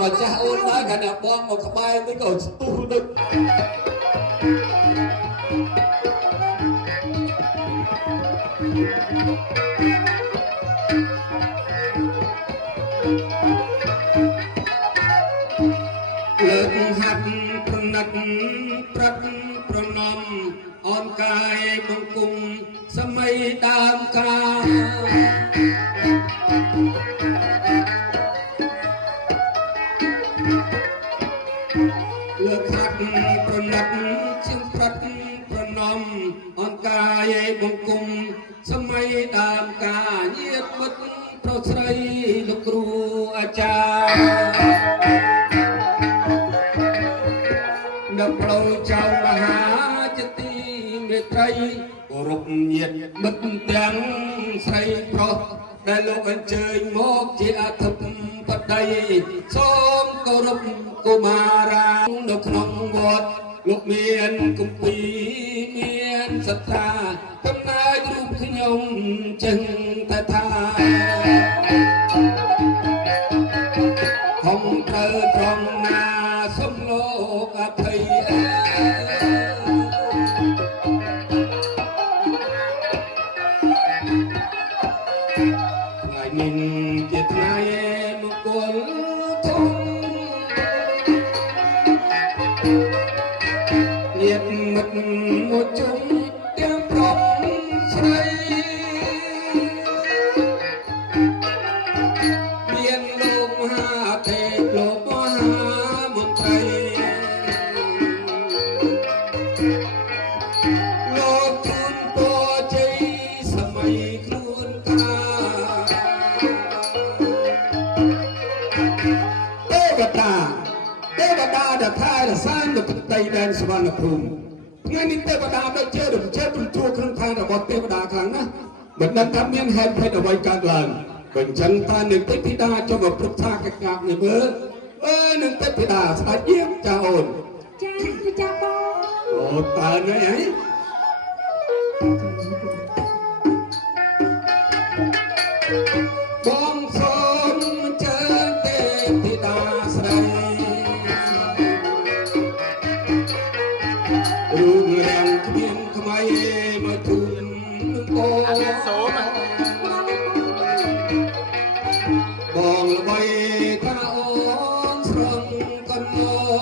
mà cha ôn nói cả nhà bon một cái bay tới cầu tu đực lực hạt nặt prat pronom on kai bông cung samay đam ca lực hạt nặt chiêm prat pronom on kai bông cung samay đam ca nhiệt bất pro sray lục ru acha đập lâu chào hà chất ti mê tây rục nhiệt bất tiếng say pro đại lục anh chơi mốc chỉ thập bát đây xóm cầu rục cô ma ra độc nông vọt lục miền cùng pi miền sắt tha tâm nay rục khi nhung chân ta tha không thơ trong na sông lô cả thầy ngày mình chết ngày một cuốn thông nhiệt mật một chung tiếng rong say miền lô hà tề lô hà một thầy lô chun to chơi samay khuôn ca Tê bà đà đã thay là sang được Tây đen sơ văn là phùm ngay ní Tê bà đà đã chơi được chơi bình chua khăn thang là bọt Tê bà đà kháng á mình đang thăm miên hẹn phải là quay càng lần mình chẳng ta nâng Tê Phi Đà cho một phút tha cách ngạc này mơ nâng Tê Phi Đà sẽ giết cha ồn cha con ồ ta nói ấy bóng xôn chân Tê Phi Đà sợi rung rèn miên khmai mà chun cô số mà bong bay ta ôn sông con mô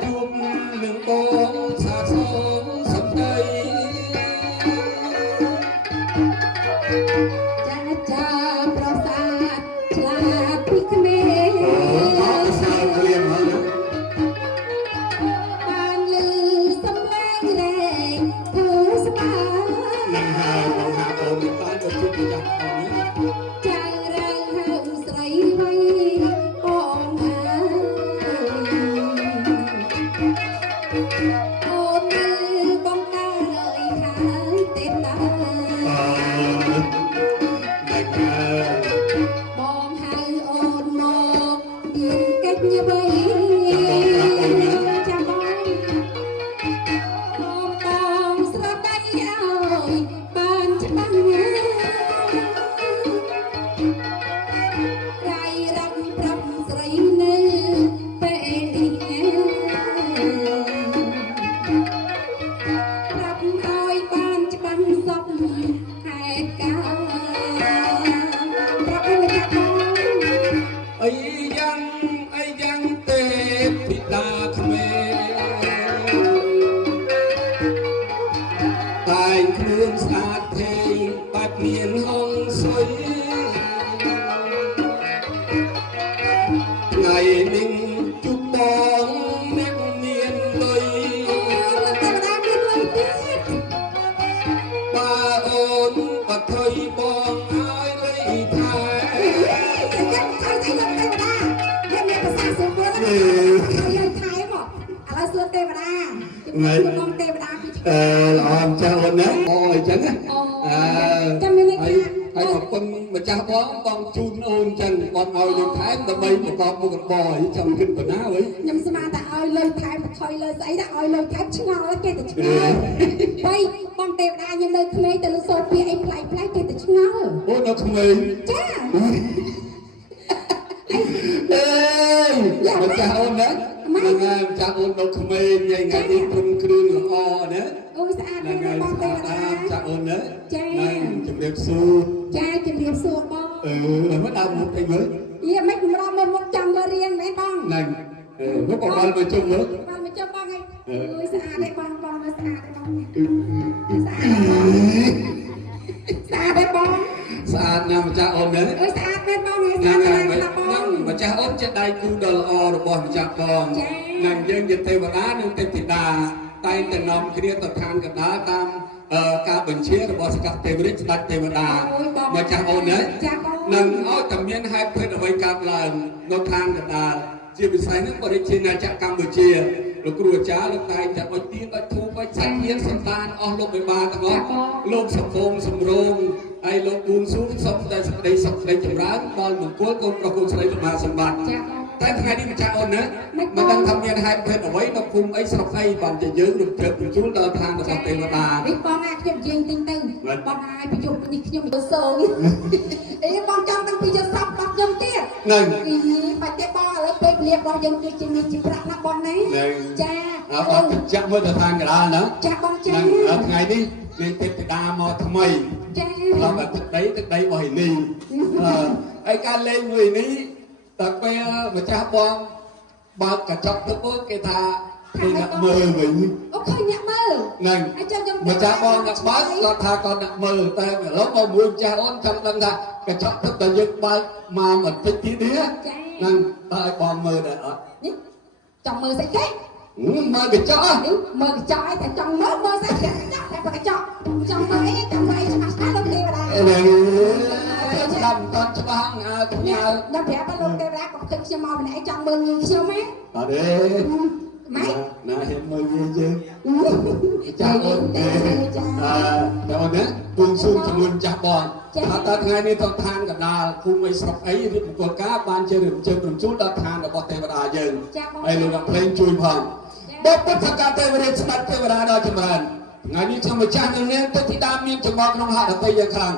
chụp lưng bóng xa sông sông đây cha prasad cha pikme làm cha ôn á ôi chẳng á hay học phân mình ម្ចាស់បងជូនអូនចឹងបងឲ្យលុយថែមដើម្បីប្រកបមុខរបរអីចាំគិតប៉ុណ្ណាវិញខ្ញុំស្មានតែឲ្យលុយថែមបថុយលើស្អីតែឲ្យលុយថែមឆ្ងល់គេទៅឆ្ងល់បីបងទេវតាខ្ញុំនៅក្មេងទៅលើសូនពីអីផ្លែកគេទៅឆ្ងល់អូនៅក្មេងចាអេម្ចាស់អូនណាហ្នឹងហើយម្ចាស់អូននៅក្មេងថ្ងៃនេះព្រមគ្រឿងល្អណាអូយស្អាតណាស់បងទេវតាម្ចាស់អូនណាចាជំរាបសួរចាជំរាបសួរបងមកដើរមុខទៅមើលយីមិនកម្រមើលមុខចង់មើលរៀងមែនបងហ្នឹងមកបងមកជុំមើលបងមកជុំបងឯងអូយស្អាតទេបងមើលស្អាតទេបងស្អាតទេបងស្អាតណាស់ម្ចាស់អូនណាអូយស្អាតមែនបងស្អាតណាស់បងម្ចាស់អូនជាដៃគូដ៏ល្អរបស់ម្ចាស់បងនឹងយើងជាទេវតានិងទេពធីតាតែងតែនាំគ្នាទៅឋានកណ្ដាលតាមការបញ្ជារបស់សកទេវរាជស្ដេចទេវតាម្ចាស់អូនណានឹងឲ្យតែមានហេតុភេទអ្វីកើតឡើងនៅឋានកណ្ដាលជាពិសេសនឹងបរិជាណាចក្រកម្ពុជាលោកគ្រូអាចារ្យលោកតែងតែអុជទៀនអុជធូបអុជសាច់ញាតិសន្តានអស់លោកមេបាទាំងអស់លោកសំភងសំរងហើយលោកប៊ូនស៊ូសុខតែសេចក្តីសុខសេចក្តីចម្រើនដល់មង្គលកូនប្រុសកូនស្រីមហាសម្បត្តិតែថ្ងៃនេះម្ចាស់អូនណាមិនដឹងថាមានហេតុភេទអ្វីនៅភូមិអីស្រុកអីបានជាយើងរំភើបបញ្ជូនដល់ឋានរបស់ទេវតានេះបងអាខ្ញុំនិយាយទិញទៅបងអាយប្រយុទ្ធនេះខ្ញុំទៅសូនអីបងចង់តាំងពីយកសពរបស់ខ្ញុំទៀតហ្នឹងបាច់ទេបងឥឡូវពេលវេលារបស់យើងគឺជាមានជាប្រាក់ណាបងណាចាបងចាក់មើលទៅឋានកណ្ដាលណាចាបងចាថ្ងៃនេះមានទេពធីតាមកថ្មីចាដល់តែទឹកដីរបស់ឯនេះហើយការលេងមួយនេះតែពេលម្ចាស់បងបើកកញ្ចក់ទឹកគេថាឃើញអ្នកមើលវិញអូឃើញអ្នកមើលហ្នឹងម្ចាស់បងអ្នកបើកគាត់ថាគាត់អ្នកមើលតែឥឡូវមកមួយម្ចាស់អូនចង់ដឹងថាកញ្ចក់ទឹកដែលយើងបើកមកបន្តិចទៀតនេះហ្នឹងតើឲ្យបងមើលដែរអត់ចង់មើលស្អីគេមើលកញ្ចក់មើលកញ្ចក់ឲ្យតែចង់មើលស្អីគេតែកញ្ចក់ចង់មើលអីចង់មើលអីច្បាស់ៗលោកទេវតាស្ដាប់តន់ច្បាស់អើខ្ញុំដល់ប្រាប់ថាលោកទេវតាក៏ឃើញខ្ញុំមកម្នាក់ចង់មើលខ្ញុំហ៎អត់ទេម៉េចណាហ៊ានមើលយើងចាស់អូនតែអូនណាពុំស៊ូជាមួយចាស់បងថាតើថ្ងៃនេះទៅឋានកណ្ដាលភូមិអីស្រុកអីរៀបមង្គលការបានជារៀបជើងរំជួលដល់ឋានរបស់ទេវតាយើងហើយលោកអ្នកភ្លេងជួយផងបុព្វធកាទេវរាជស្ដេចទេវតាដល់ចម្រើនថ្ងៃនេះខ្ញុំម្ចាស់នឹងនាងទេពធីតាមានចំអកក្នុងហត្ថតីយ៉ាងខ្លាំង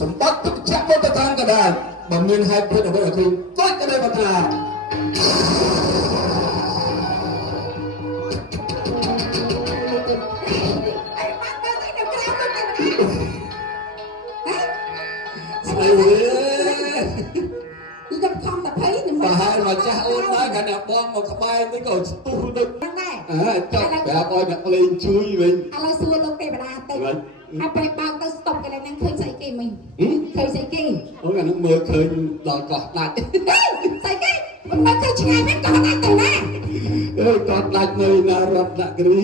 សម្បត្តិទុកចាក់មកទៅឋានកណ្ដាលបើមានហេតុភេទអ្វីឲ្យខ្ញុំក៏ទៅបានថាពីកំខំតែភ័យខ្ញុំប្រហែលមកចាស់អូនដែរកាលអ្នកបងមកក្បែរទៅក៏ស្ទុះដូចដែរចាប់ប្រាប់ឲ្យអ្នកលេងជួយវិញឥឡូវសួរលោកទេវតាទៅហើយពេលបើកទៅស្តុបកន្លែងហ្នឹងឃើញស្អីគេមិញឃើញស្អីគេអូអានោះមើលឃើញដល់កោះដាច់ស្អីគេមិនមើលឃើញឆ្ងាយមែនកោះដាច់ទៅណាកោះដាច់នៅណារតនគិរី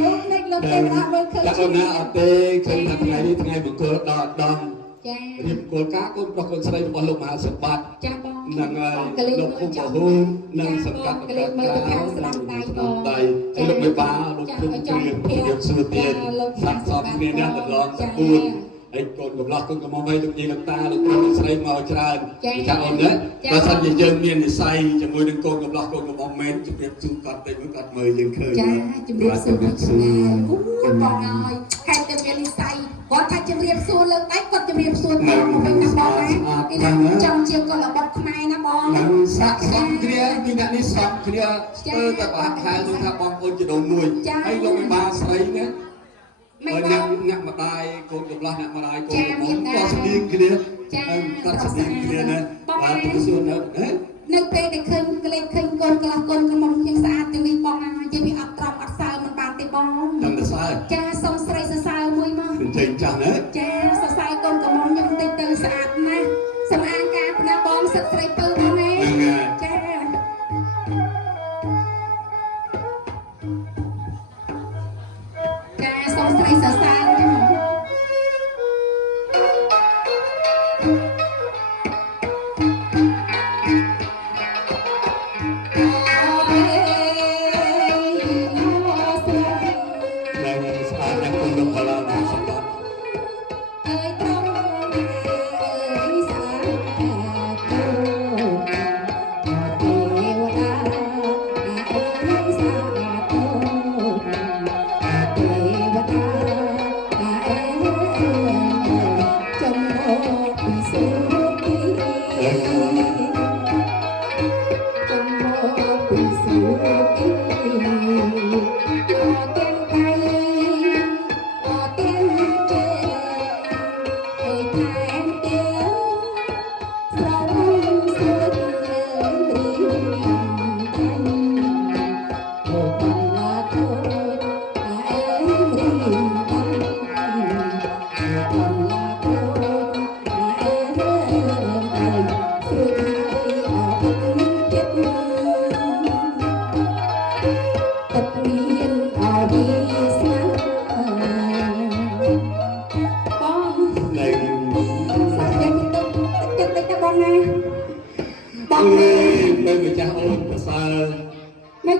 អូនេះលោកទេវតាមើលឃើញចាក់ណាអត់ទេឃើញថាថ្ងៃនេះថ្ងៃមង្គលដល់ដំចារៀបមង្គលការកូនប្រុសកូនស្រីរបស់លោកមហាសម្បត្តិចាបងនឹងលោកភូមិហូមនឹងសង្កាត់កណ្ដាលស្ដាំដៃហើយលោកមេបាលោកភូមិគ្រឿងយកសួរទៀតសាក់សពគ្នាណាតឡងសពួនហើយកូនកំឡោះកូនកំមុំឲ្យលោកយាយលោកតាលោកប្រុសស្រីមកច្រើនចាអូនណាបើសិនជាយើងមាននិស័យជាមួយនឹងកូនកំឡោះកូនកំមុំមែនជម្រាបជូនគាត់ទៅគាត់មើលយើងឃើញចាជម្រាបសួរអូបងហើយខែតែមាននិស័យគាត់ថាជម្រាបសួរលើកដៃគាត់ជម្រាបសួរទៅមកវិញណាបងណាគេថាចង់ជាកូនរបស់ខ្មែរណាបងសាក់សំគ្នាពីអ្នកនេះសំគ្នាតែបាក់ខែលោកថាបងប្អូនជាដូនមួយហើយលោកមេបាស្រីណាអ្នកម្ដាយកូនកំឡោះអ្នកម្ដាយកូនកំឡោះក៏ស្តៀងគ្នាហើយគាត់ស្តៀងគ្នាណាបាទទៅសួរនៅពេលដែលឃើញក្លេកឃើញកូនកន្លះកូនកំមុំខ្ញុំស្អាតទៅវិញបងហើយនិយាយវាអត់ត្រង់អត់សើមិនបានទេបងតាមសើចាសុំស្រីសរសើរមួយមកចេញចាស់ណាចាសរសើរកូនកំមុំខ្ញុំតិចទៅស្អាតណាស់សម្អាងការផ្នែកបងសិតស្រីពៅបងណាចាចាសុំស្រីសរសើរ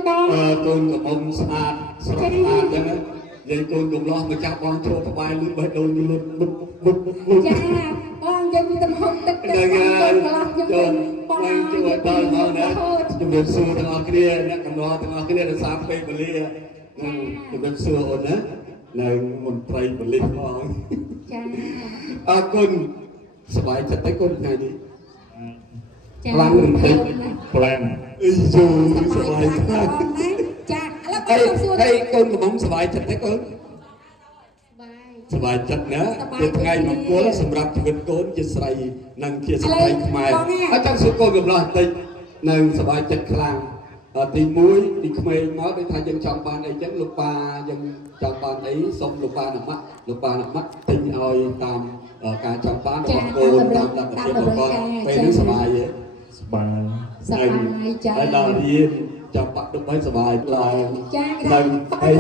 បង កូនកំមុំស្អាតស្រស់ស្អាតចឹងណានិយាយកូនកំឡោះមកចាស់បងចូលក្បែរលឺបេះដូងលុតបុកបុក ចាបងយើងមានទំហំទឹកទឹកបងកន្លោះខ្ញុំបងជួយដល់មកណាជំរាបសួរទាំងអស់គ្នាអ្នកកំឡោះទាំងអស់គ្នារសារពេលវេលាជំរាបសួរអូនណានៅមន្ត្រីបលិសផងចាអរគុណសប្បាយចិត្តទេគុណថ្ងៃនេះខ្លាំងបន្តិចខ្លាំងអីជូសប្បាយខ្លាំងចាឥឡូវបងសួរហើយកូនកំមុំសប្បាយចិត្តទេកូនសប្បាយចិត្តណាជាថ្ងៃមង្គលសម្រាប់ជីវិតកូនជាស្រីនិងជាស្ត្រីខ្មែរហើយចង់សួរកូនកំឡោះបន្តិចនៅសប្បាយចិត្តខ្លាំងទី1ទីក្មេងមកដូចថាយើងចង់បានអីចឹងលោកប៉ាយើងចង់បានអីសូមលោកប៉ាណាម៉ាក់ទិញឲ្យតាមការចង់បានរបស់កូនតាមលទ្ធភាពរបស់គាត់ពេលនេះសប្បាយទេសប្បាយចាហើយដល់រៀនចាប់បាក់ទៅបីសប្បាយឡើងចាហើយ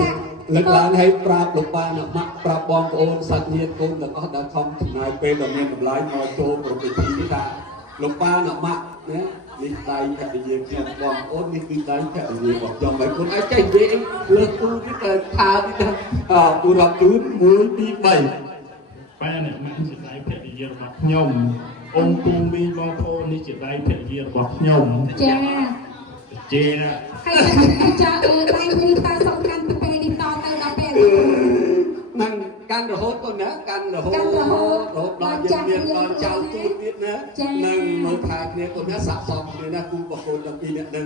លើកឡើងឲ្យប្រាប់លោកប៉ាណាម៉ាក់ប្រាប់បងប្អូនសាច់ញាតិកូនទាំងអស់ដែលខំចំណាយពេលដ៏មានតម្លៃមកចូលប្រពៃពិធីនេះថាលោកប៉ាណាម៉ាក់ណានេះដៃភរិយាខ្ញុំបងប្អូននេះគឺដៃភរិយារបស់ខ្ញុំហើយគុណអាចចេះនិយាយលើកទូនេះទៅថានេះទូរាប់ទូ1 2 3ប៉ាអ្នកម៉ាក់ជាដៃភរិយារបស់ខ្ញុំអង្គពូមីបងប្អូននេះជាដៃភរិយារបស់ខ្ញុំចាហើយចាដៃនេះតើសំខាន់ពីពេលនេះតទៅដល់ពេលហ្នឹងកាន់រហូតទៅណាកាន់រហូតដល់យើងមានដល់ចៅទូទៀតណានឹងមើលថាគ្នាទៅណាស័ក្តិសមគ្នាណាគូបកូនទាំងពីរនាក់នឹង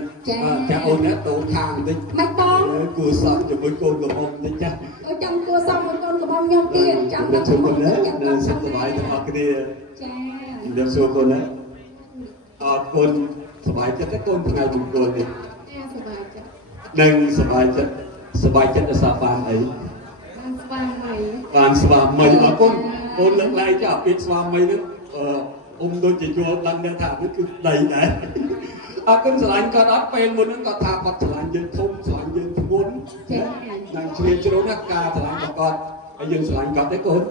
ចាអូនណាតូនខាងបន្តិចមិនបងគួរសមជាមួយកូនកំមុំបន្តិចចាចាំគួរសមមួយកូនកំមុំខ្ញុំទៀតចាំដល់ជួបគ្នានៅសុខសប្បាយទាំងអស់គ្នាចាជំរាបសួរកូនណាអរគុណសប្បាយចិត្តទេកូនថ្ងៃមង្គលនេះសប្បាយចិត្តនឹងសប្បាយចិត្តដោយសារបានអីបានស្វាមីអរគុណកូនលើកឡើងចាពាក្យស្វាមីនេះដូចជាយល់ដឹងថាវាគឺប្តីដែរអរគុណស្រឡាញ់គាត់អត់ពេលមុនហ្នឹងគាត់ថាគាត់ស្រឡាញ់យើងធំស្រឡាញ់យើងធ្ងន់នឹងជ្រាលជ្រៅណាស់ការស្រឡាញ់របស់គាត់ហើយយើងស្រឡាញ់គាត់ទេកូន